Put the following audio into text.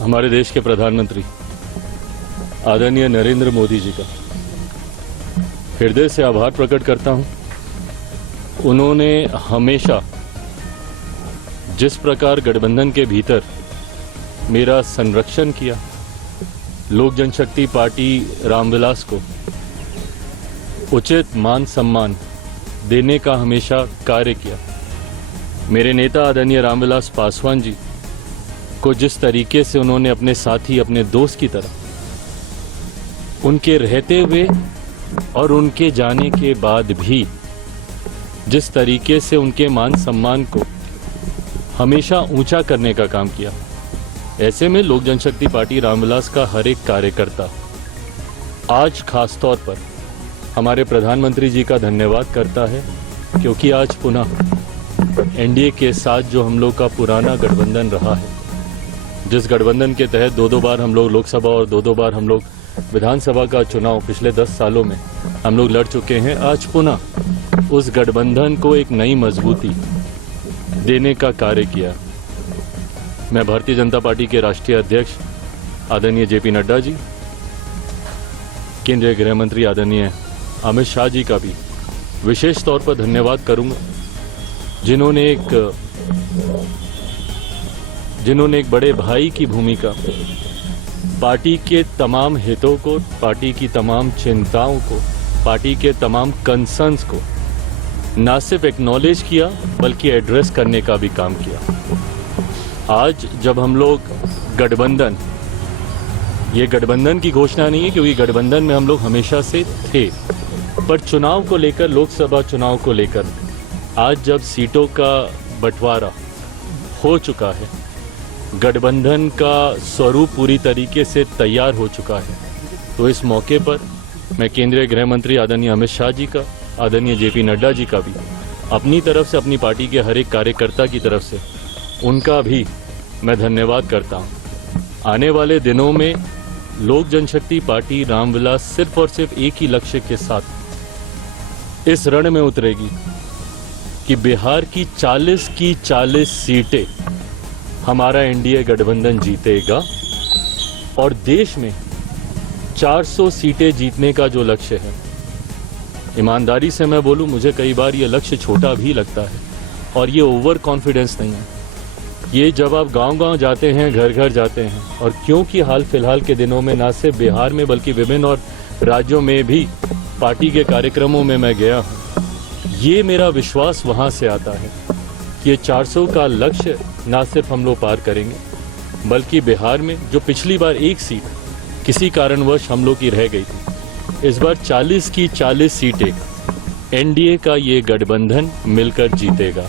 हमारे देश के प्रधानमंत्री आदरणीय नरेंद्र मोदी जी का हृदय से आभार प्रकट करता हूं। उन्होंने हमेशा जिस प्रकार गठबंधन के भीतर मेरा संरक्षण किया, लोक जनशक्ति पार्टी रामविलास को उचित मान सम्मान देने का हमेशा कार्य किया। मेरे नेता आदरणीय रामविलास पासवान जी को जिस तरीके से उन्होंने अपने साथी, अपने दोस्त की तरह उनके रहते हुए और उनके जाने के बाद भी जिस तरीके से उनके मान सम्मान को हमेशा ऊंचा करने का काम किया, ऐसे में लोक जनशक्ति पार्टी रामविलास का हर एक कार्यकर्ता आज खास तौर पर हमारे प्रधानमंत्री जी का धन्यवाद करता है, क्योंकि आज पुनः एनडीए के साथ जो हम लोग का पुराना गठबंधन रहा है, जिस गठबंधन के तहत दो बार हम लोग लोकसभा और दो बार हम लोग विधानसभा का चुनाव पिछले 10 सालों में हम लोग लड़ चुके हैं, आज पुनः उस गठबंधन को एक नई मजबूती देने का कार्य किया। मैं भारतीय जनता पार्टी के राष्ट्रीय अध्यक्ष आदरणीय जेपी नड्डा जी, केंद्रीय गृह मंत्री आदरणीय अमित शाह जी का भी विशेष तौर पर धन्यवाद करूंगा, जिन्होंने एक बड़े भाई की भूमिका पार्टी के तमाम हितों को, पार्टी की तमाम चिंताओं को, पार्टी के तमाम कंसर्न्स को न सिर्फ एक्नॉलेज किया बल्कि एड्रेस करने का भी काम किया। आज जब हम लोग गठबंधन, ये गठबंधन की घोषणा नहीं है क्योंकि गठबंधन में हम लोग हमेशा से थे, पर चुनाव को लेकर, लोकसभा चुनाव को लेकर आज जब सीटों का बंटवारा हो चुका है, गठबंधन का स्वरूप पूरी तरीके से तैयार हो चुका है, तो इस मौके पर मैं केंद्रीय गृह मंत्री आदरणीय अमित शाह जी का, आदरणीय जेपी नड्डा जी का भी अपनी तरफ से, अपनी पार्टी के हर एक कार्यकर्ता की तरफ से उनका भी मैं धन्यवाद करता हूं। आने वाले दिनों में लोक जनशक्ति पार्टी रामविलास सिर्फ और सिर्फ एक ही लक्ष्य के साथ इस रण में उतरेगी कि बिहार की 40 सीटें हमारा एनडीए गठबंधन जीतेगा और देश में 400 सीटें जीतने का जो लक्ष्य है, ईमानदारी से मैं बोलूं, मुझे कई बार ये लक्ष्य छोटा भी लगता है और ये ओवर कॉन्फिडेंस नहीं है। ये जब आप गांव-गांव जाते हैं, घर घर जाते हैं, और क्योंकि हाल फिलहाल के दिनों में न सिर्फ बिहार में बल्कि विभिन्न और राज्यों में भी पार्टी के कार्यक्रमों में मैं गया हूँ, ये मेरा विश्वास वहाँ से आता है कि ये 400 का लक्ष्य न सिर्फ हम लोग पार करेंगे बल्कि बिहार में जो पिछली बार एक सीट किसी कारणवश हम लोग की रह गई थी, इस बार 40 की 40 सीटें एनडीए का ये गठबंधन मिलकर जीतेगा।